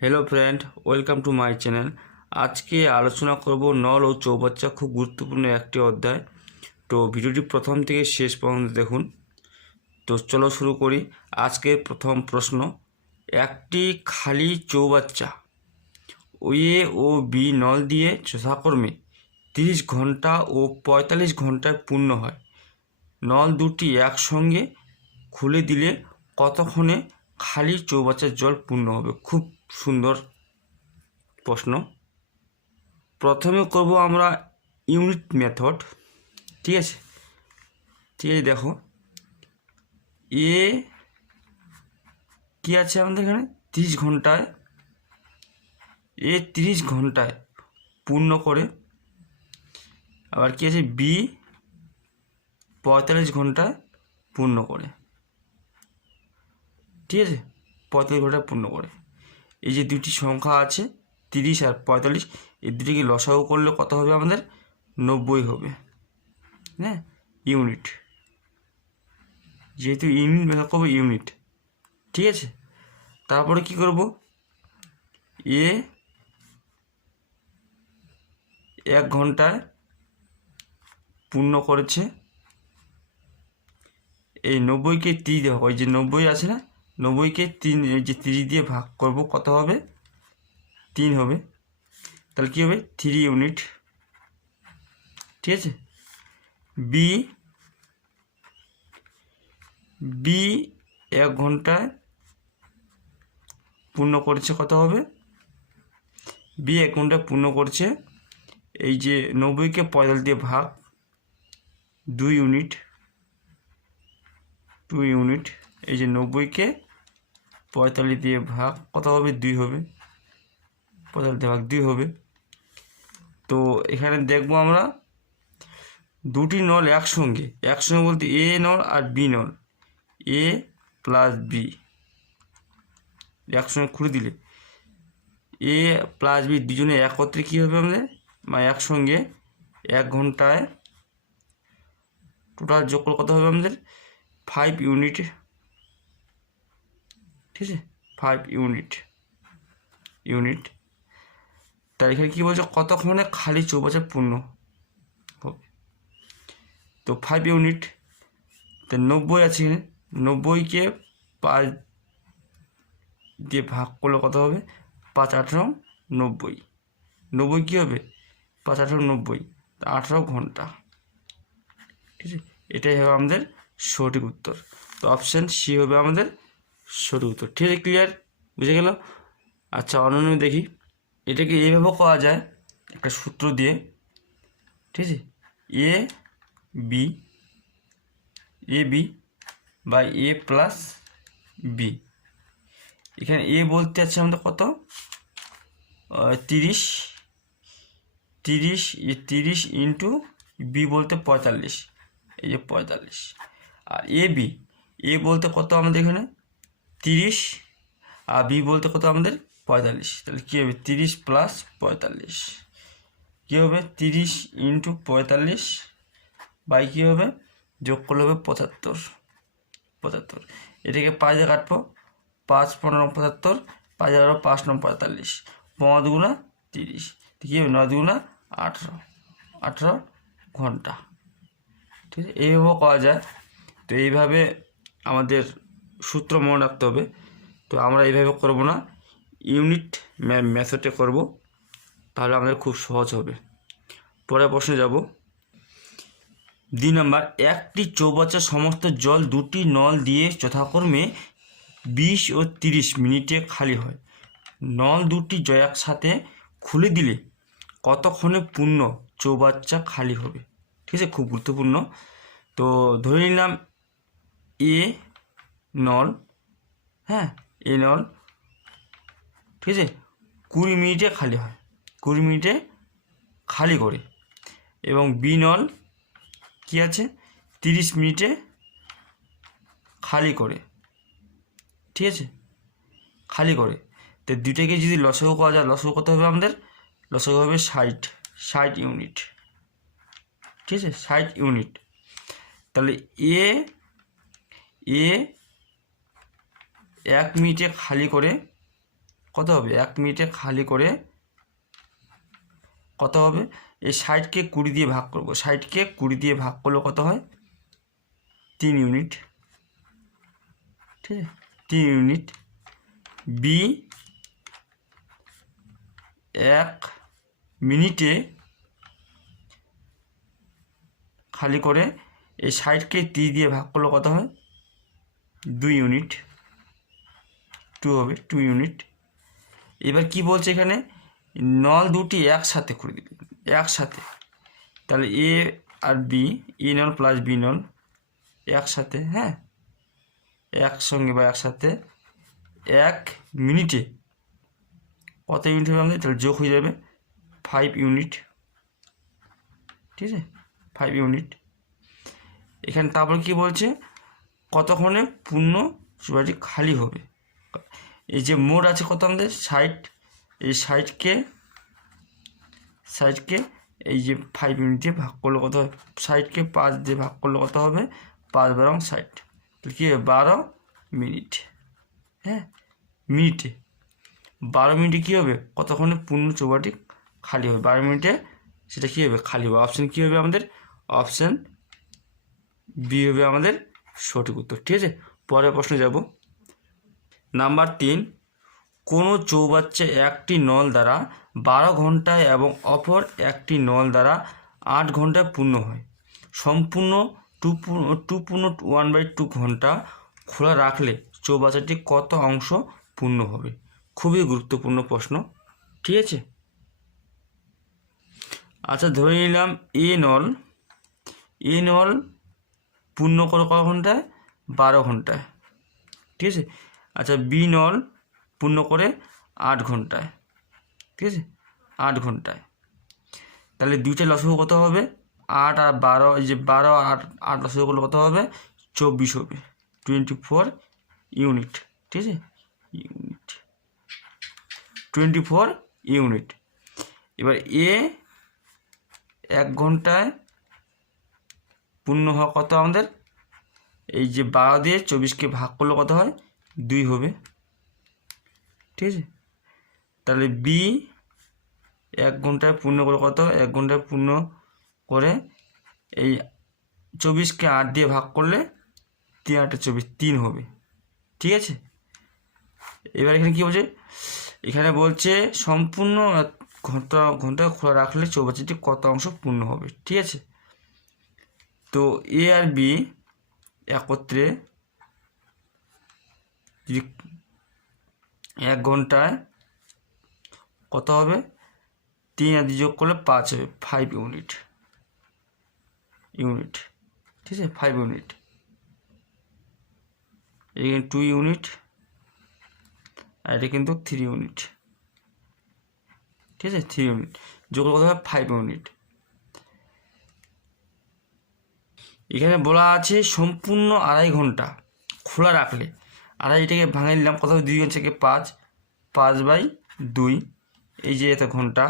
Hello friend, welcome to my channel. আজকে আলোচনা করব নল ও চৌবাচ্চা, খুব গুরুত্বপূর্ণ একটি অধ্যায়। তো ভিডিওটি প্রথম থেকে শেষ পর্যন্ত দেখুন। তো চলো শুরু করি। আজকের প্রথম প্রশ্ন, একটি খালি চৌবাচ্চা এ ও বি নল দিয়ে যথাক্রমে 30 ঘন্টা ও 45 ঘন্টায় পূর্ণ হয়। নল দুটি একসঙ্গে খুলে দিলে কতক্ষণে খালি চৌবাচ্চার জল পূর্ণ হবে? খুব সুন্দর প্রশ্ন। প্রথমে করব আমরা ইউনিট মেথড। ঠিক আছে, দেখো এ কি আছে আমাদের এখানে 30 ঘন্টায়, 30 ঘন্টায় পূর্ণ করে। আবার কি আছে বি 45 ঘন্টায় পূর্ণ করে। ঠিক আছে, 45 ঘন্টায় পূর্ণ করে। এই যে দুটি সংখ্যা আছে 30 আর 45, এই দুটিকে লসাগু করলে কত হবে আমাদের? 90 হবে। হ্যাঁ, ইউনিট, যেহেতু ইউনিট মেথড করবো ইউনিট। ঠিক আছে, তারপরে কি করব, এ 1 ঘন্টায় পূর্ণ করেছে। এই 90কে 30 দিয়ে, ওই যে 90 আছে না, 90কে 3, যে 30 দিয়ে ভাগ করব, কত হবে? 3 হবে। তাহলে কী হবে? 3 ইউনিট। ঠিক আছে, বি 1 ঘন্টায় পূর্ণ করেছে, কত হবে? বি 1 ঘন্টায় পূর্ণ করছে, এই যে 90কে 45 দিয়ে ভাগ, 2 ইউনিট। এই যে 90কে 45 দিয়ে ভাগ, কত হবে? 2 হবে। 45 দিয়ে ভাগ 2 হবে। তো এখানে দেখবো আমরা দুটি নল একসঙ্গে বলতে এ নল আর বি নল, এ প্লাস বি একসঙ্গে খুলে দিলে এ প্লাস বি দুজনে একত্রে কী হবে আমাদের? মানে একসঙ্গে 1 ঘন্টায় টোটাল যোগফল কত হবে আমাদের? 5 ইউনিট। ঠিক আছে, 5 ইউনিট। তার এখানে কী বলছে? কতক্ষণে খালি চৌবাচ্চা পূর্ণ হবে? তো 5 ইউনিট, তো 90 আছে এখানে, 90কে 5 দিয়ে ভাগ করলে কত হবে? 5 18 90। 90 কী হবে? 5 18 90, 18 ঘন্টা। ঠিক আছে, এটাই হবে আমাদের সঠিক উত্তর। তো অপশান সি হবে আমাদের সঠিক উত্তর। ঠিক আছে, ক্লিয়ার, বুঝে গেল? আচ্ছা, অন্যান্য দেখি। এটাকে এইভাবেও করা যায়, একটা সূত্র দিয়ে। ঠিক আছে, A B by A plus B. এখানে এ বলতে আছে আমাদের কত? 30 ইন্টু বি বলতে 45, এই যে 45। আর এ বলতে কত আমাদের এখানে? 30, আর বি বলতে কত আমাদের? 45। তাহলে কী হবে? 30 প্লাস 45 কী হবে? 30 ইন্টু 45 বাই কী হবে? যোগ করলে হবে 75। এটাকে 5 দিয়ে কাটবো, 5 15 75, 5 11 5 9 45, 5 দুগুণা 30, কী হবে? 9 দুগুণা 18 ঘন্টা। ঠিক আছে, এইভাবেও করা যায়। তো এইভাবে আমাদের সূত্র মনে রাখতে হবে। তো আমরা এইভাবে করব না, ইউনিট মেথডে করব, তাহলে আমাদের খুব সহজ হবে। পরের প্রশ্নে যাব। 2 নম্বর, একটি চৌবাচ্চার সমস্ত জল দুটি নল দিয়ে যথাক্রমে 20 ও 30 মিনিটে খালি হয়। নল দুটি একসাথে খুলে দিলে কতক্ষণে পূর্ণ চৌবাচ্চা খালি হবে? ঠিক আছে, খুব গুরুত্বপূর্ণ। তো ধরে নিলাম এ নল, হ্যাঁ এ নল, ঠিক আছে, 20 মিনিটে খালি হয়, 20 মিনিটে খালি করে। এবং বি নল কী আছে? 30 মিনিটে খালি করে। ঠিক আছে, খালি করে। তো দুটাকে যদি লসাগু করা যায়, লসাগু কত হবে আমাদের? লসাগু হবে 60 ইউনিট। ঠিক আছে, 60 ইউনিট। তাহলে এ 1 মিনিটে খালি করে কত হবে 1 মিনিটে খালি করে কত হবে, এই 60কে 20 দিয়ে ভাগ করব, 60কে 20 দিয়ে ভাগ করলে কত হয় 3 ইউনিট, ঠিক আছে 3 ইউনিট। বি 1 মিনিটে খালি করে এই 60কে 30 দিয়ে ভাগ করলে কত হয় 2 ইউনিট, 2 হবে 2 ইউনিট। এবার কি বলছে এখানে, নল দুটি একসাথে করে দিবে, একসাথে, তাহলে এ আর বি, এ নল প্লাস বি নল একসাথে, হ্যাঁ একসঙ্গে বা একসাথে 1 মিনিটে কত ইউনিট হবে আমাদের, তাহলে যোগ হয়ে যাবে 5 ইউনিট, ঠিক আছে 5 ইউনিট। এখানে তারপর কি বলছে, কতক্ষণে পূর্ণ চুলাটি খালি হবে। এই যে মোট আছে কত আমাদের 60, এই 60কে এই যে 5 ইউনিট দিয়ে ভাগ করলে কত হবে, 60কে 5 দিয়ে ভাগ করলে কত হবে 5 × 60, তাহলে কী হবে 12 মিনিট, হ্যাঁ মিনিটে 12 মিনিটে কী হবে, কতক্ষণে পূর্ণ চৌবাটি খালি হবে, 12 মিনিটে সেটা কী হবে খালি হবে। অপশান কী হবে আমাদের, অপশান বি হবে আমাদের সঠিক উত্তর, ঠিক আছে। পরের প্রশ্নে যাব। নাম্বার 3, কোনো চৌবাচ্চা একটি নল দ্বারা 12 ঘন্টায় এবং অপর একটি নল দ্বারা 8 ঘন্টায় পূর্ণ হয়। সম্পূর্ণ 1/2 ঘন্টা খোলা রাখলে চৌবাচ্চাটি কত অংশ পূর্ণ হবে। খুবই গুরুত্বপূর্ণ প্রশ্ন, ঠিক আছে। আচ্ছা ধরে নিলাম এ নল পূর্ণ করে কত ঘন্টায় 12 ঘন্টায়, ঠিক আছে। আচ্ছা বি নল পূর্ণ করে 8 ঘন্টায়, ঠিক আছে 8 ঘন্টায়, তাহলে দুইটা লসগু কত হবে 8 আর 12, এই যে 12 আর 8 লসগু করলে কত হবে 24 হবে, 24 ইউনিট, ঠিক আছে ইউনিট 24 ইউনিট। এবার এ 1 ঘন্টায় পূর্ণ হওয়া কত আমাদের, এই যে 12 দিয়ে 24কে ভাগ করলে কত হয় 2 হবে, ঠিক আছে। তাহলে বি 1 ঘন্টায় পূর্ণ করে কত, 1 ঘন্টায় পূর্ণ করে এই 24কে 8 দিয়ে ভাগ করলে 3 8 24 3 হবে, ঠিক আছে। এবার এখানে কী বলছে, এখানে বলছে সম্পূর্ণ ঘন্টা খোলা রাখলে চৌবাচ্চাটি কত অংশ পূর্ণ হবে, ঠিক আছে। তো এ আর বি একত্রে যদি 1 ঘন্টায় কত হবে 3 আর 2 যোগ করলে 5 হবে, 5 ইউনিট, ঠিক আছে 5 ইউনিট। এখানে 2 ইউনিট আর এটা কিন্তু 3 ইউনিট, ঠিক আছে 3 ইউনিট, যোগ করলে কত হবে 5 ইউনিট। এখানে বলা আছে সম্পূর্ণ 2.5 ঘন্টা খোলা রাখলে, এটাকে ভাঙে নিলাম কত হবে 2 থেকে 5/2, এই যে এত ঘন্টা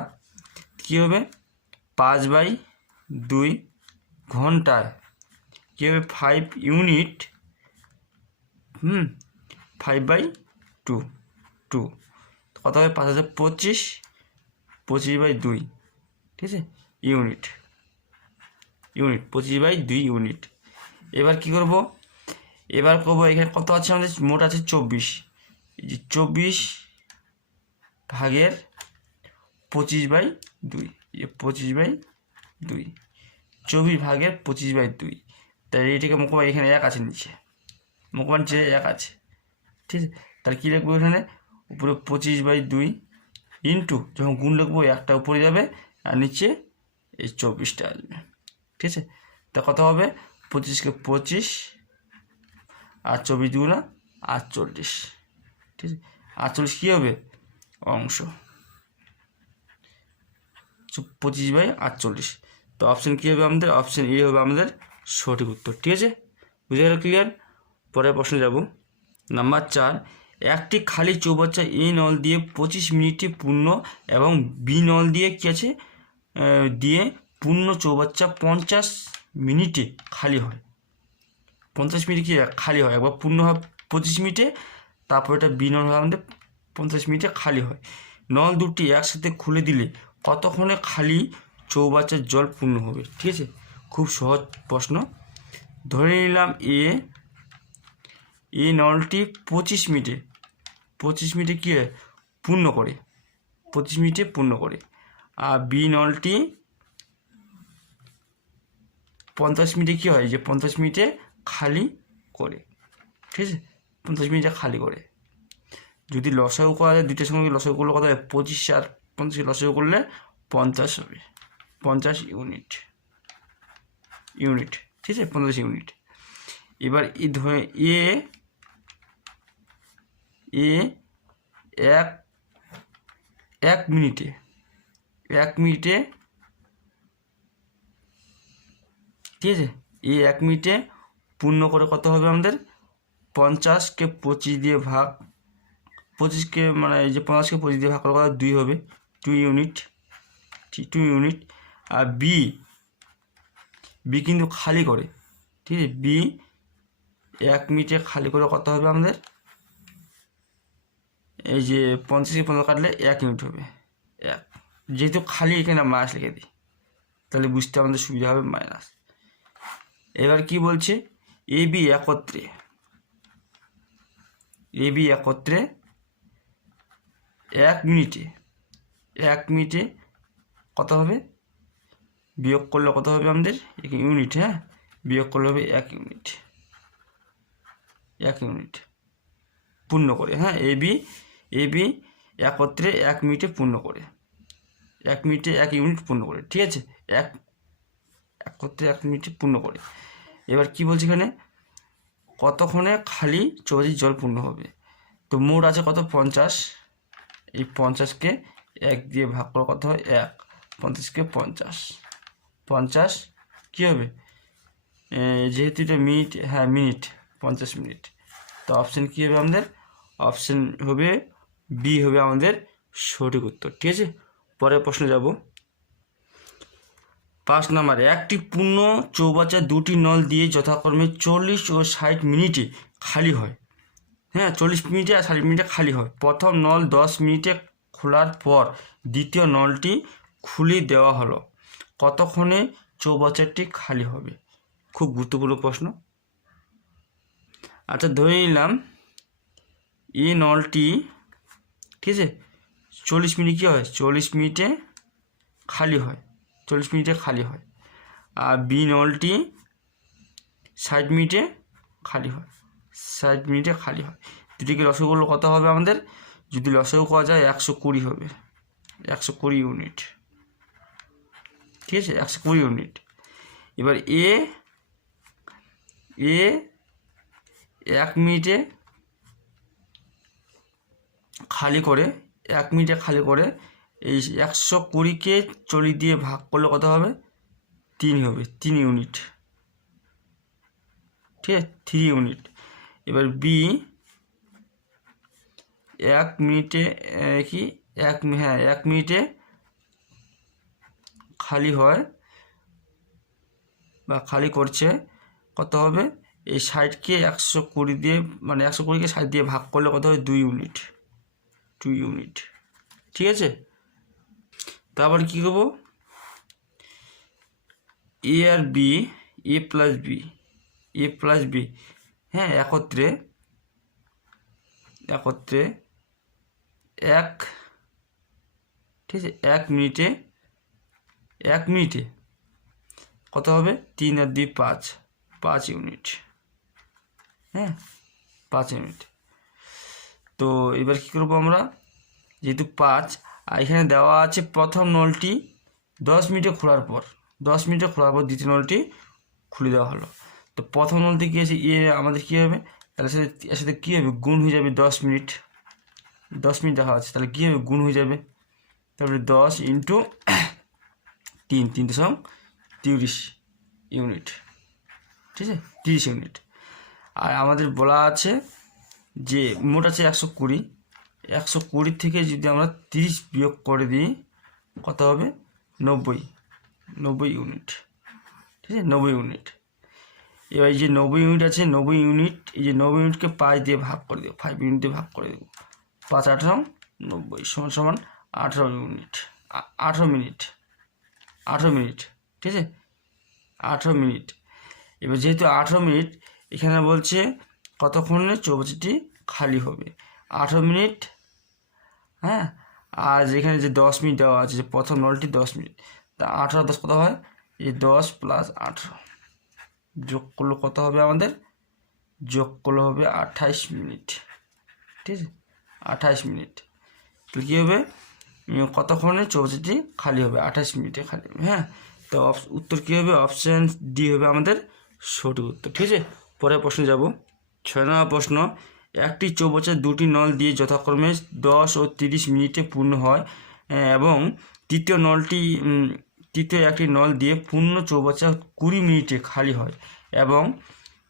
কী হবে 5/2 ঘন্টায় কী হবে 5 ইউনিট, 5/2 কত হবে 5025, 25/2, ঠিক আছে ইউনিট 25/2 ইউনিট। এবার কি করব, এখানে কত আছে আমাদের মোট আছে 24, এই যে 24 ভাগের 25/2, 25/2, 24 ভাগের 25/2, তাই এটাকে মোকমান এখানে 1 আছে, নিচে মোকমান যে 1 আছে, ঠিক আছে। তাহলে কী লিখবো এখানে উপরে 25/2 ইন্টু যখন গুণ লিখবো 1টা উপরে যাবে আর নিচে এই 24টা আসবে, ঠিক আছে। তা কত হবে 25কে 25 আর 24 দুগুণা 48, ঠিক আছে 48 কী হবে অংশ, 25/48। তো অপশান কী হবে আমাদের, অপশান এ হবে আমাদের সঠিক উত্তর, ঠিক আছে বুঝে গেল ক্লিয়ার। পরের প্রশ্নে যাব। নাম্বার 4, একটি খালি চৌবাচ্চা এ নল দিয়ে 25 মিনিটে পূর্ণ এবং বি নল দিয়ে কী আছে দিয়ে পূর্ণ চৌবাচ্চা 50 মিনিটে খালি হয়, 50 মিনিটে কি খালি হয়, একবার পূর্ণ হয় 25 মিনিটে, তারপর এটা বি নল হয় আমাদের 50 মিনিটে খালি হয়। নল দুটি একসাথে খুলে দিলে কতক্ষণে খালি চৌবাচ্চার জল পূর্ণ হবে? ঠিক আছে, খুব সহজ প্রশ্ন। ধরে নিলাম এ নলটি 25 মিনিটে কী হয় পূর্ণ করে, 25 মিনিটে পূর্ণ করে। আর বি নলটি 50 মিনিটে কী হয়, যে 50 মিনিটে খালি করে। ঠিক আছে, 50 মিনিটে খালি করে। যদি লসাগু করা যায়, দুইটার সঙ্গে লসাগু করলে কত হবে? 25 আর 50 লসাগু করলে 50 হবে, 50 ইউনিট। ঠিক আছে, 50 ইউনিট। এবার এক মিনিটে ঠিক আছে, 1 মিনিটে পূর্ণ করে কত হবে আমাদের? 50কে 25 দিয়ে ভাগ, 25কে মানে এই যে 50কে 25 দিয়ে ভাগ করার কথা 2 হবে, 2 ইউনিট। আর বি কিন্তু খালি করে। ঠিক আছে, বি 1 মিনিটে খালি করে কত হবে আমাদের? এই যে 50কে 50 কাটলে 1 ইউনিট হবে, 1। যেহেতু খালি এখানে মাইনাস লিখে দিই, তাহলে বুঝতে আমাদের সুবিধা হবে, মাইনাস। এবার কি বলছে? এ বি একত্রে 1 মিনিটে কত হবে? বিয়োগ করলে কত হবে আমাদের? ইউনিট, হ্যাঁ, বিয়োগ করলে হবে 1 ইউনিট পূর্ণ করে। হ্যাঁ, এ বি একত্রে 1 মিনিটে পূর্ণ করে, 1 মিনিটে 1 ইউনিট পূর্ণ করে। ঠিক আছে, একত্রে 1 মিনিটে পূর্ণ করে। এবার কি বলছি এখানে? কতক্ষণে খালি চৌবাচ্চার জল পূর্ণ হবে? তো মোট আছে কত? 50। এই 50কে 1 দিয়ে ভাগ করা কত হয়? 1। 50কে 50 কী হবে? যেহেতু এটা মিনিট, হ্যাঁ মিনিট, 50 মিনিট। তো অপশান কী হবে আমাদের? অপশান হবে বি হবে আমাদের সঠিক উত্তর। ঠিক আছে, পরের প্রশ্নে যাব। 5 নম্বরে একটি পূর্ণ চৌবাচ্চা দুটি নল দিয়ে যথাক্রমে 40 ও 60 মিনিটে খালি হয়। হ্যাঁ, 40 মিনিটে আর 60 মিনিটে খালি হয়। প্রথম নল 10 মিনিটে খোলার পর দ্বিতীয় নলটি খুলে দেওয়া হলো, কতক্ষণে চৌবাচ্চাটি খালি হবে? খুব গুরুত্বপূর্ণ প্রশ্ন। আচ্ছা, ধরে নিলাম এই নলটি, ঠিক আছে, 40 মিনিট কী হয়? 40 মিনিটে খালি হয়, 40 মিনিটে খালি হয়। আর বি নলটি 60 মিনিটে খালি হয়, 60 মিনিটে খালি হয়। দুটিকে লসাগু করলে কত হবে আমাদের? যদি লসাগু করা যায় 120 হবে, 120 ইউনিট। ঠিক আছে, 120 ইউনিট। এবার এ 1 মিনিটে খালি করে, 1 মিনিটে খালি করে এই 120কে 40 দিয়ে ভাগ করলে কত হবে? 3 হবে, 3 ইউনিট। ঠিক আছে, 3 ইউনিট। এবার বি 1 মিনিটে কি 1 মিনিটে খালি হয় বা খালি করছে, কত হবে? এই 60কে 120 দিয়ে, মানে 120কে 60 দিয়ে ভাগ করলে কত হবে? 2 ইউনিট। ঠিক আছে, তারপর কী করবো? এ আর বি, এ প্লাস বি, হ্যাঁ, একত্রে 1, ঠিক আছে, 1 মিনিটে কত হবে? 3 আর 2 5 ইউনিট। হ্যাঁ, 5 ইউনিট। তো এবার কী করবো আমরা? যেহেতু 5 আর এখানে দেওয়া আছে প্রথম নলটি 10 মিনিটে খোলার পর দ্বিতীয় নলটি খুলে দেওয়া হলো। তো প্রথম নলটি কী আছে? আমাদের কী হবে? এর সাথে কী হবে? গুণ হয়ে যাবে। 10 মিনিট দেখা আছে, তাহলে কী হবে? গুণ হয়ে যাবে। তারপরে 10 ইন্টু 3 30 ইউনিট। ঠিক আছে, 30 ইউনিট। আর আমাদের বলা আছে যে মোট আছে 120 থেকে যদি আমরা 30 বিয়োগ করে দিই কত হবে? 90 ইউনিট। ঠিক আছে, 90 ইউনিট। এবার এই যে 90 ইউনিট আছে, 90 ইউনিট, এই যে 90 ইউনিটকে 5 দিয়ে ভাগ করে দেবো, 5 ইউনিট দিয়ে ভাগ করে দেবো। 5 × 8 = 90 সমান সমান 18 ইউনিট 18 মিনিট 18 মিনিট, ঠিক আছে 18 মিনিট। এবার যেহেতু 18 মিনিট এখানে বলছে কতক্ষণে চৌবাচ্চাটি খালি হবে, 18 মিনিট। হ্যাঁ, আর যেখানে যে 10 মিনিট দেওয়া আছে, যে প্রথম নলটি 10 মিনিট, তা 18 10 কত হয়, এই 10 + 18 যোগ করলে কত হবে, আমাদের যোগ করলে হবে 28 মিনিট, ঠিক আছে 28 মিনিট। তাহলে কী হবে, কতক্ষণে চৌবাচ্চাটি খালি হবে, 28 মিনিটে খালি হবে। হ্যাঁ, তো উত্তর কী হবে, অপশান ডি হবে আমাদের সঠিক উত্তর, ঠিক আছে। পরের প্রশ্নে যাব। 6 নম্বর প্রশ্ন, একটি চৌবাচ্চা দুটি নল দিয়ে যথাক্রমে 10 ও 30 মিনিটে পূর্ণ হয় এবং তৃতীয় একটি নল দিয়ে পূর্ণ চৌবাচ্চা 20 মিনিটে খালি হয় এবং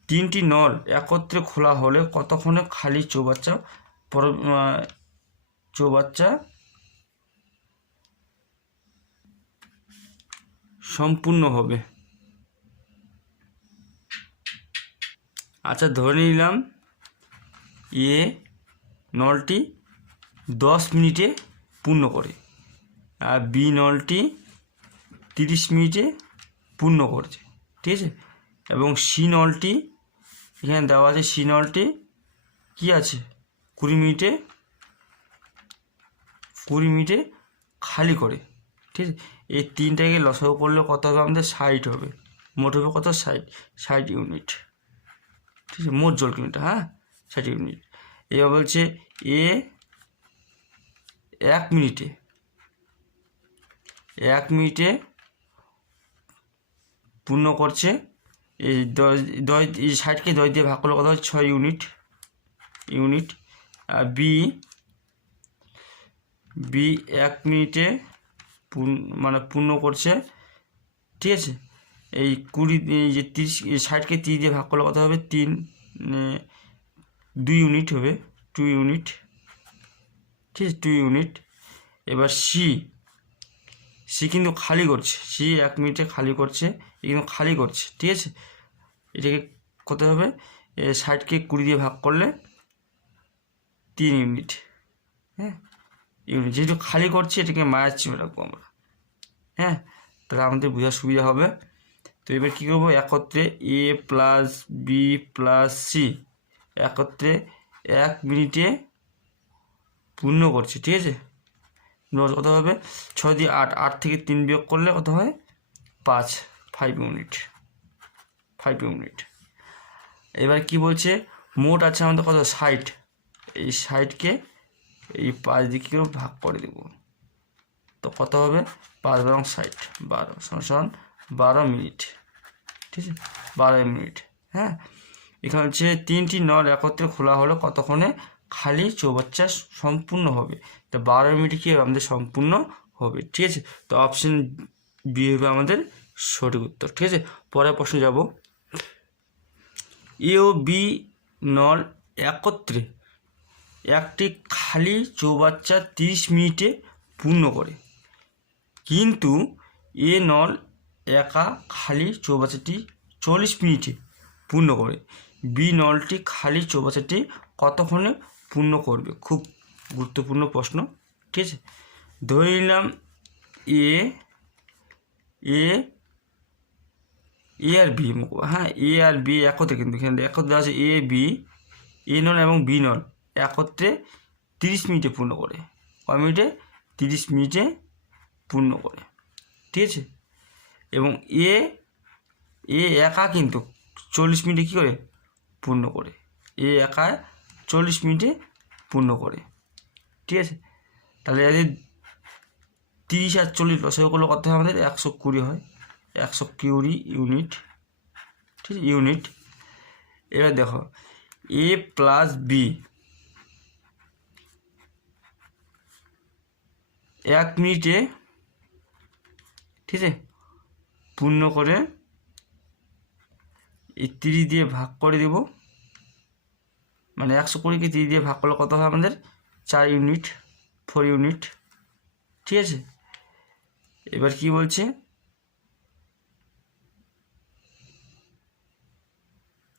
3টি নল একত্রে খোলা হলে কতক্ষণে খালি চৌবাচ্চা সম্পূর্ণ হবে। আচ্ছা, ধরে নিলাম এ নলটি 10 মিনিটে পূর্ণ করে আর বি নলটি 30 মিনিটে পূর্ণ করছে, ঠিক আছে। এবং সি নলটি এখানে দেওয়া আছে, সি নলটি কী আছে 20 মিনিটে খালি করে, ঠিক আছে। এই তিনটাকে লসাগু করলে কত হবে, আমাদের 60 হবে, মোট হবে কত 60 ইউনিট, ঠিক আছে, মোট জল কিলোমিটার। হ্যাঁ, 60 ইউনিট। এবার বলছে এ 1 মিনিটে পূর্ণ করছে, এই 60কে 10 দিয়ে ভাগ করলে কত হয় 6 ইউনিট। আর বি 1 মিনিটে পূর্ণ করছে, ঠিক আছে। এই 60কে 30 দিয়ে ভাগ করলে কত হবে 2 ইউনিট হবে, 2 ইউনিট, ঠিক আছে 2 ইউনিট। এবার সি কিন্তু খালি করছে, সি 1 মিনিটে খালি করছে, কিন্তু খালি করছে, ঠিক আছে। এটাকে কত হবে, 60কে 20 দিয়ে ভাগ করলে 3 ইউনিট। হ্যাঁ, ইউনিট যেহেতু খালি করছে এটাকে মায়ের চিহ্ন রাখবো আমরা। হ্যাঁ, তাহলে আমাদের বোঝার সুবিধা হবে। তো এবার কী করবো, একত্রে এ প্লাস বি প্লাস সি একত্রে 1 মিনিটে পূর্ণ করছে, ঠিক আছে। কত হবে, 6 দিয়ে 8 থেকে 3 বিয়োগ করলে কত হয় 5 ইউনিট। এবার কি বলছে, মোট আছে আমাদের কত 60, এই 60কে এই 5 দিকে ভাগ করে দেব, তো কত হবে 5 এবং 60 12 সমান 12 মিনিট, ঠিক আছে 12 মিনিট। হ্যাঁ, এখানে হচ্ছে 3টি নল একত্রে খোলা হলো কতক্ষণে খালি চৌবাচ্চা সম্পূর্ণ হবে, তো 12 মিনিটে কি আমাদের সম্পূর্ণ হবে, ঠিক আছে। তো অপশন বি হবে আমাদের সঠিক উত্তর, ঠিক আছে। পরের প্রশ্ন যাব। এ ও বি নল একত্রে একটি খালি চৌবাচ্চা 30 মিনিটে পূর্ণ করে, কিন্তু এ নল একা খালি চৌবাচ্চাটি 40 মিনিটে পূর্ণ করে, বি নলটি খালি চৌবাচ্চাটি কতক্ষণে পূর্ণ করবে। খুব গুরুত্বপূর্ণ প্রশ্ন, ঠিক আছে। ধরে নিলাম এ আর বি, হ্যাঁ এ আর বি একত্রে, কিন্তু এখানে একত্রে আছে এ নল এবং বি নল একত্রে 30 মিনিটে পূর্ণ করে, কয় মিনিটে 30 মিনিটে পূর্ণ করে, ঠিক আছে। এবং এ একা কিন্তু 40 মিনিটে কী করে পূর্ণ করে, এ একা 40 মিনিটে পূর্ণ করে, ঠিক আছে। তাহলে যদি 30 আর 40 লসাগু করলে কত হয়, আমাদের 120 হয়, 120 ইউনিট, ঠিক আছে ইউনিট। এবার দেখো এ প্লাস বি 1 মিনিটে, ঠিক আছে পূর্ণ করে এই 30 দিয়ে ভাগ করে দেব, মানে 120কে 30 দিয়ে ভাগ করলে কত হয় আমাদের 4 ইউনিট, 4 ইউনিট, ঠিক আছে। এবার কি বলছে,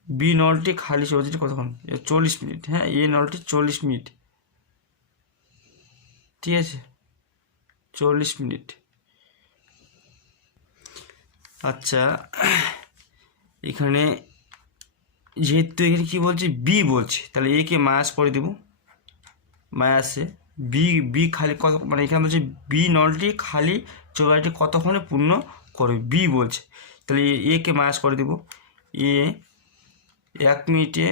বি নলটি খালি চৌবাচ্চাটি কতক্ষণ, 40 মিনিট। হ্যাঁ, এ নলটি 40 মিনিট ঠিক আছে, 40 মিনিট। আচ্ছা, এখানে যেহেতু এখানে কী বলছে বি বলছে, তাহলে এ কে মাইনাস করে দেব, মাইনাসে বি খালি কত, মানে এখানে বলছে বি নলটি খালি চৌবাচ্চাটি কতক্ষণে পূর্ণ করবে, বি বলছে, তাহলে এ কে মাইনাস করে দেব, এ 1 মিনিটে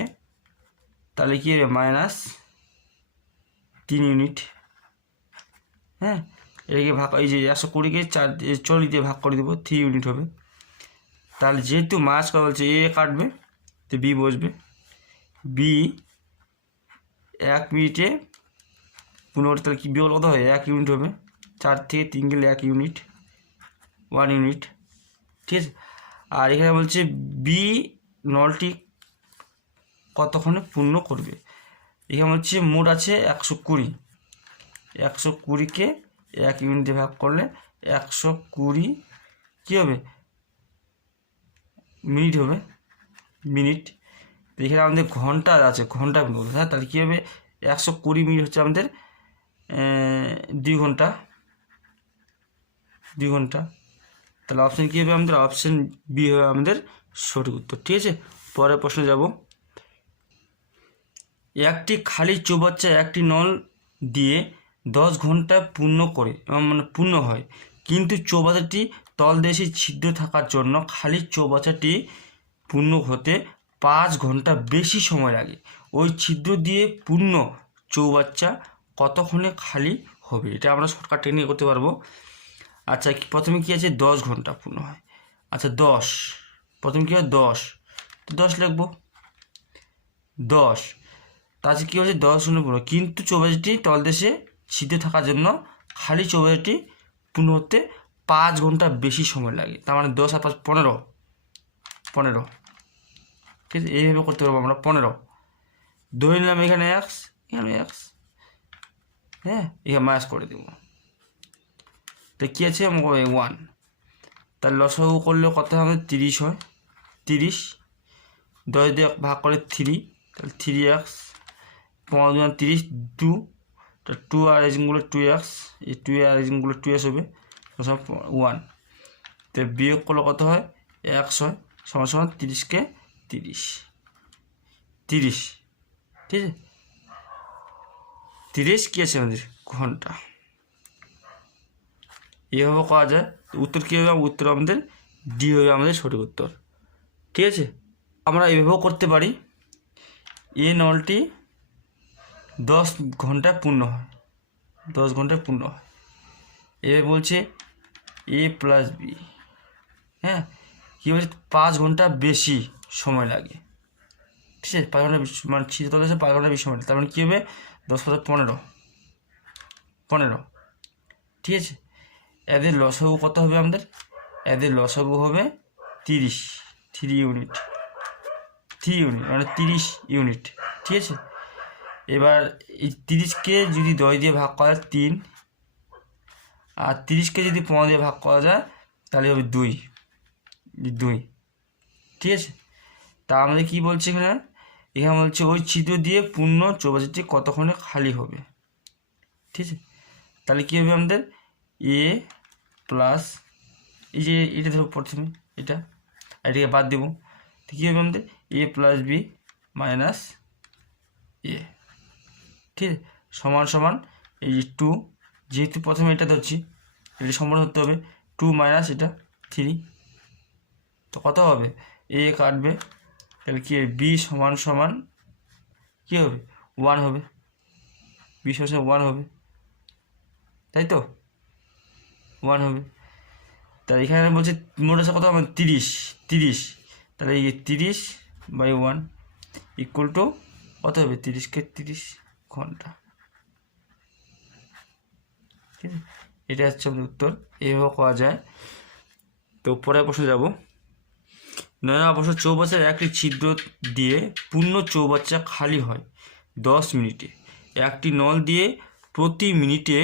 তাহলে কী হবে -3 ইউনিট। হ্যাঁ, এটাকে ভাগ, এই যে 120কে 40 দিয়ে ভাগ করে দেবো, 3 ইউনিট হবে। তাহলে যেহেতু মাইনাস করা বলছে এ কাটবে, তো বি বসবে, বি 1 মিনিটে 15, তাহলে কি বি কত হয় 1 ইউনিট হবে, 4 থেকে 3 গেলে 1 ইউনিট, 1 ইউনিট। ঠিক আছে, আর এখানে বলছে বি নলটি কতক্ষণে পূর্ণ করবে, এখানে হচ্ছে মোট আছে 120, 120কে 1 ইউনিটে ভাগ করলে 120 কী হবে মিনিট হবে, মিনিট। এখানে আমাদের ঘন্টা আছে, ঘন্টা বলবো, হ্যাঁ, তাহলে কী হবে 120 মিনিট হচ্ছে আমাদের 2 ঘন্টা, 2 ঘন্টা। তাহলে অপশান কী হবে আমাদের, অপশান বি হবে আমাদের সঠিক উত্তর। ঠিক আছে, পরের প্রশ্নে যাব। একটি খালি চৌবাচ্চা একটি নল দিয়ে 10 ঘন্টা পূর্ণ করে, মানে পূর্ণ হয়, কিন্তু চৌবাচ্চাটি তলদেশে ছিদ্র থাকার জন্য খালি চৌবাচ্চাটি পূর্ণ হতে 5 ঘন্টা বেশি সময় লাগে। ওই ছিদ্র দিয়ে পূর্ণ চৌবাচ্চা কতক্ষণে খালি হবে, এটা আমরা শর্টকাট টেকনিক করতে পারবো। আচ্ছা, প্রথমে কী আছে 10 ঘন্টা পূর্ণ হয়, আচ্ছা 10, প্রথমে কী হয় 10 লিখবো, 10, তাছাড়া কী হচ্ছে 10 শূন্য পূর্ণ, কিন্তু চৌবাচ্চাটি তলদেশে ছিদ্র থাকার জন্য খালি চৌবাচ্চাটি পূর্ণ হতে 5 ঘন্টা বেশি সময় লাগে, তার মানে 10 আর 5 15, ঠিক আছে, এইভাবে করতে পারবো আমরা। 15 ধরে নিলাম, এখানে এক্স, এখানে এক্স, হ্যাঁ, এখানে মাইনাস করে দেবো, তো কী আছে 1, তাহলে লসাগু করলে কত হবে 30 হয়, 30, 10 দিয়ে ভাগ করে 3, তাহলে 3x, 15 30, 2, তো 2 আর এজিংগুলো 2x, এই 2 আর এজিংগুলো 2s হবে, 1, তো বিয়োগ করলে কত হয় x হয়, সমান সমান 30কে 30, ঠিক আছে, 30 কী আছে আমাদের ঘন্টা। এভাবে করা যায়, উত্তর কী হবে, উত্তর আমাদের ডি হবে আমাদের সঠিক উত্তর। ঠিক আছে, আমরা এভাবেও করতে পারি, এ নলটি 10 ঘন্টায় পূর্ণ হয়, 10 ঘন্টায় পূর্ণ হয়, এবার বলছে এ প্লাস বি, হ্যাঁ, কী বলছে 5 ঘন্টা বেশি সময় লাগে, ঠিক আছে, 5 ঘন্টা বেশি, মানে ছিদ্র তলদেশে 5 ঘন্টা বেশি সময় লাগে, তার মানে কী হবে 10 + 15, ঠিক আছে। এদের লসাগু কত হবে আমাদের, এদের লসাগু হবে 30, 3 ইউনিট, মানে 30 ইউনিট, ঠিক আছে। এবার এই 30কে যদি 10 দিয়ে ভাগ করা যায় 3, আর 30কে যদি 15 দিয়ে ভাগ করা যায় তাহলে হবে 2, ঠিক আছে। তা আমাদের কী বলছে এখানে, বলছে ওই ছিদ্র দিয়ে পূর্ণ চৌবাচ্চাটি কতক্ষণে খালি হবে, ঠিক আছে। তাহলে কী হবে আমাদের এ প্লাস, এই যে এটা ধরো প্রথমে এটাকে বাদ দেবো, তো কী হবে আমাদের এ প্লাস বি মাইনাস এ, ঠিক আছে, সমান সমান এই যে 2, যেহেতু প্রথমে এটা ধরছি এটা সমান হতে হবে, 2 মাইনাস এটা 3, তো কত হবে এ কাটবে, তাহলে কী হবে বি সমান সমান কী হবে 1 হবে, বি সমান 1 হবে, তাই তো 1 হবে। তাহলে এখানে বলছে মোট আছে কত হবে 30, তাহলে এই 30/1 ইকুয়াল টু কত হবে 30কে 30 ঘন্টা, ঠিক আছে, এটা হচ্ছে আমাদের উত্তর, এভাবে করা যায়। তো পরের প্রশ্নে যাব। 9 অবশ্য চৌবাচ্চার একটি ছিদ্র দিয়ে পূর্ণ চৌবাচ্চা খালি হয় 10 মিনিটে, একটি নল দিয়ে প্রতি মিনিটে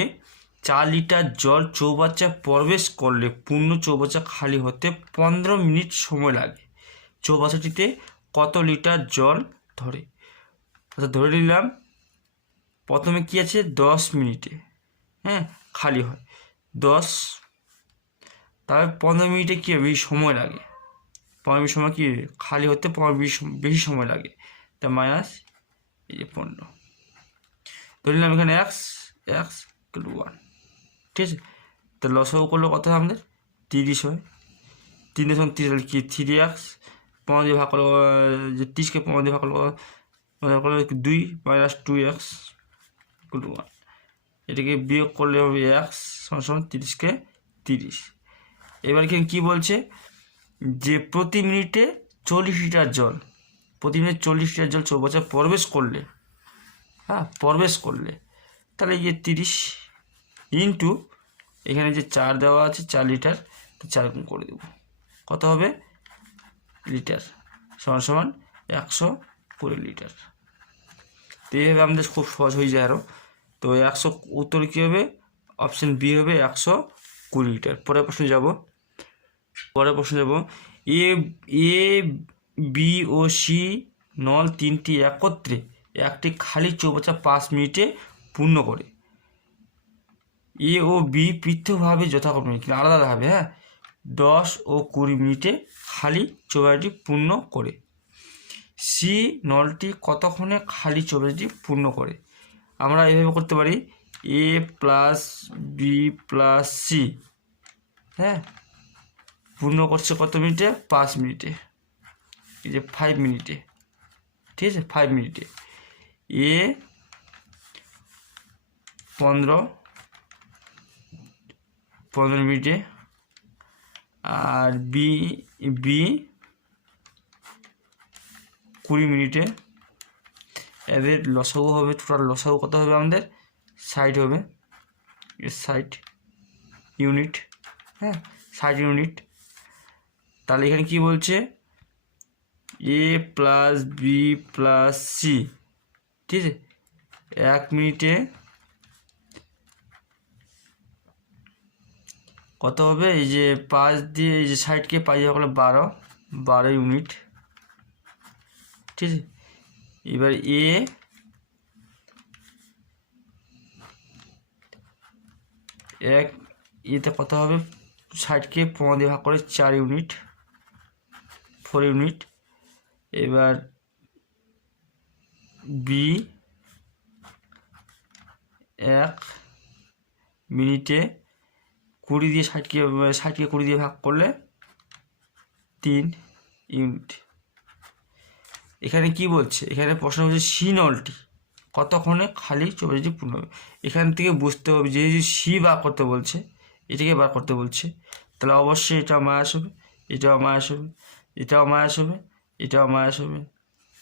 4 লিটার জল চৌবাচ্চা প্রবেশ করলে পূর্ণ চৌবাচ্চা খালি হতে 15 মিনিট সময় লাগে, চৌবাচ্চাটিতে কত লিটার জল ধরে নিলাম প্রথমে কী আছে 10 মিনিটে, হ্যাঁ খালি হয় 10, তাহলে 15 মিনিটে কী হবে, সময় লাগে 15 মিনিট সময় কী খালি হতে 15 মিনিট বেশি সময় লাগে, তা মাইনাস এই যে 15 ধরে নিলাম এখানে এক্স 1, ঠিক আছে। তো লসাগু করলে কত হয় আমাদের 30 হয়, 3 সঙ্গে 30 কি 3x 15 দিয়ে ভাগ করলে যে 30কে 15 দিয়ে ভাগ করলে 2 মাইনাস 2x = 1, এটাকে বিয়োগ করলে হবে এক্স সমান 30কে 30। এবার এখানে কী বলছে যে প্রতি মিনিটে 40 লিটার জল, প্রতি মিনিটে 40 লিটার জল চৌবাচ্চায় প্রবেশ করলে, হ্যাঁ প্রবেশ করলে, তাহলে এই যে 30 ইন্টু এখানে যে 4 দেওয়া আছে 4 লিটার, তো 4 গুণ করে দেবো, কত হবে লিটার সমান 120 লিটার। তো এইভাবে আমাদের খুব সহজ হয়ে যায় আরও। তো 100 উত্তর কী হবে, অপশান বি হবে 120 লিটার। পরের প্রশ্ন যাব, এ বি ও সি নল তিনটি একত্রে একটি খালি চৌবাচ্চা 5 মিনিটে পূর্ণ করে। এ ও বি পৃথকভাবে যথাক্রমে কিন্তু আলাদাভাবে, হ্যাঁ 10 ও 20 মিনিটে খালি চৌবাচ্চাটি পূর্ণ করে। সি নলটি কতক্ষণে খালি চৌবাচ্চাটি পূর্ণ করে। আমরা এইভাবে করতে পারি, এ প্লাস বি প্লাস সি, হ্যাঁ পূর্ণ করছে কত মিনিটে 5 মিনিটে, এই যে 5 মিনিটে, ঠিক আছে 5 মিনিটে। এ 15 মিনিটে, আর বি 20 মিনিটে। এদের লসাগু হবে, টোটাল লসাগু কত হবে আমাদের 60 হবে, 60 ইউনিট, হ্যাঁ 60 ইউনিট। তাহলে এখানে কি বলছে, এ প্লাস বি প্লাস সি, ঠিক আছে 1 মিনিটে কত হবে, এই যে 5 দিয়ে এই যে 60কে 5 দিয়ে করলে 12 ইউনিট, ঠিক আছে। এবার এ এতে কত হবে, 60কে 15 দিয়ে ভাগ করে 4 ইউনিট, 4 ইউনিট। এবার বি 1 মিনিটে 20 দিয়ে 60কে 20 দিয়ে ভাগ করলে 3 ইউনিট। এখানে কি বলছে, এখানে প্রশ্ন হচ্ছে সি নলটি কতক্ষণে খালি চৌবাচ্চাটি পূর্ণ হবে। এখান থেকে বুঝতে হবে যে সি বার করতে বলছে, এটাকে বার করতে বলছে, তাহলে অবশ্যই এটা মাইনাস হবে, এটাও মাইনাস হবে, এটাও মাইনাস হবে, এটাও মাইনাস হবে,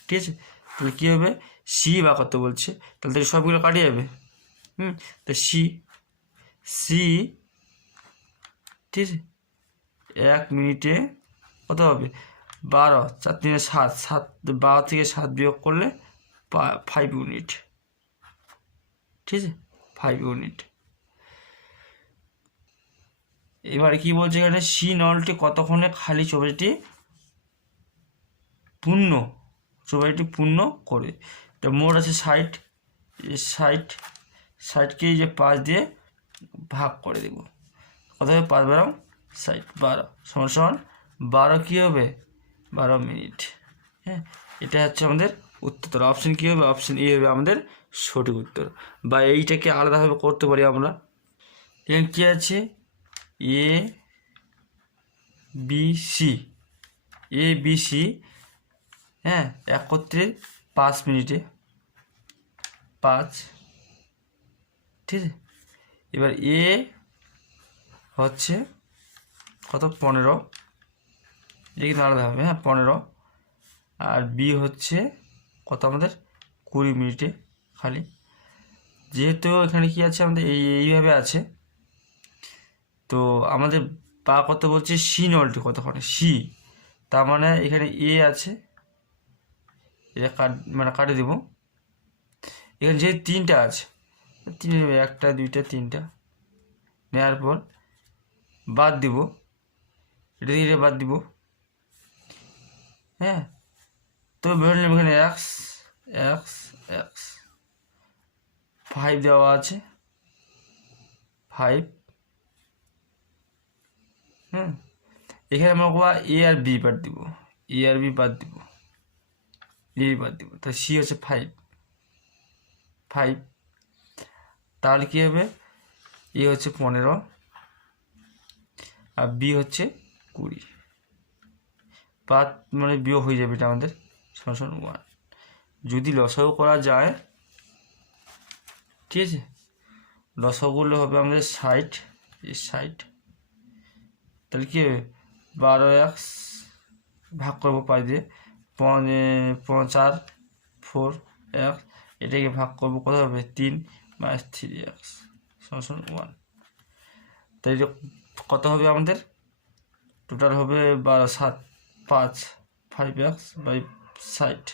ঠিক আছে। তাহলে কী হবে, সি বার করতে বলছে, তাহলে থেকে সবগুলো কাটিয়ে যাবে, তো সি, ঠিক আছে 1 মিনিটে কত হবে 12, 4 3 7, 12 থেকে 7 বিয়োগ করলে 5 ইউনিট, ঠিক আছে 5 ইউনিট। এবারে কি বলছে এখানে, সি নলটি কতক্ষণে খালি চৌবাচ্চাটি পূর্ণ করে। তা মোট আছে 60, 60কে যে 5 দিয়ে ভাগ করে দেব, কত হবে 5 12 60, 12 সমান 12 কী হবে 12 মিনিট, হ্যাঁ এটা হচ্ছে আমাদের উত্তর। অপশন কী হবে, অপশন এ হবে আমাদের সঠিক উত্তর। বা এইটাকে আলাদাভাবে করতে পারি আমরা, এখানে কী আছে, এ বি সি, হ্যাঁ একত্রে 5 মিনিটে 5, ঠিক আছে। এবার এ হচ্ছে কত 15, এটা কিন্তু আলাদা হবে, হ্যাঁ 15, আর বি হচ্ছে কত আমাদের 20 মিনিটে খালি। যেহেতু এখানে কি আছে আমাদের এইভাবে আছে, তো আমাদের বা কত বলছে সি নলটি কতক্ষণে, সি তার মানে এখানে এ আছে, এটা কাটে দেবো। এখানে যে 3টা আছে, 3 1টা 2টা 3টা নেওয়ার পর বাদ দিব, এটা থেকে বাদ দিব, হ্যাঁ তো বের নিলাম এখানে এক্স 5 দেওয়া আছে, 5। এখানে আমরা এ আর বি বাদ দিব, এ আর বি বাদ দিব, এ বাদ দিব, তাহলে সি হচ্ছে 5। তাহলে কী হবে, এ হচ্ছে 15 আর বি হচ্ছে 20, 5 মানে বিয়োগ হয়ে যাবে এটা আমাদের সমান 1। যদি লসাগু করা যায়, ঠিক আছে, লসাগুলো হবে আমাদের 60, 60। তাহলে কী হবে, 12x ভাগ করবো 5 দিয়ে, 4 4x, এটাকে ভাগ করবো কত হবে, 3 - 3x সমান 1। তাই কত হবে আমাদের, টোটাল হবে 7 5 5x বাই 60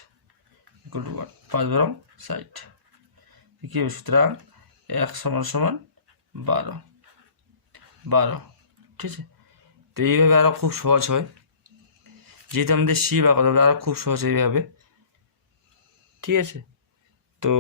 ইকুয়াল টু 1, 5 বরং 60। কী হবে, সুতরাং x সমান 12। ঠিক আছে, তো এইভাবে আরও খুব সহজ হয়, যেহেতু আমাদের সি বা কত আরও খুব সহজ এইভাবে। ঠিক আছে, তো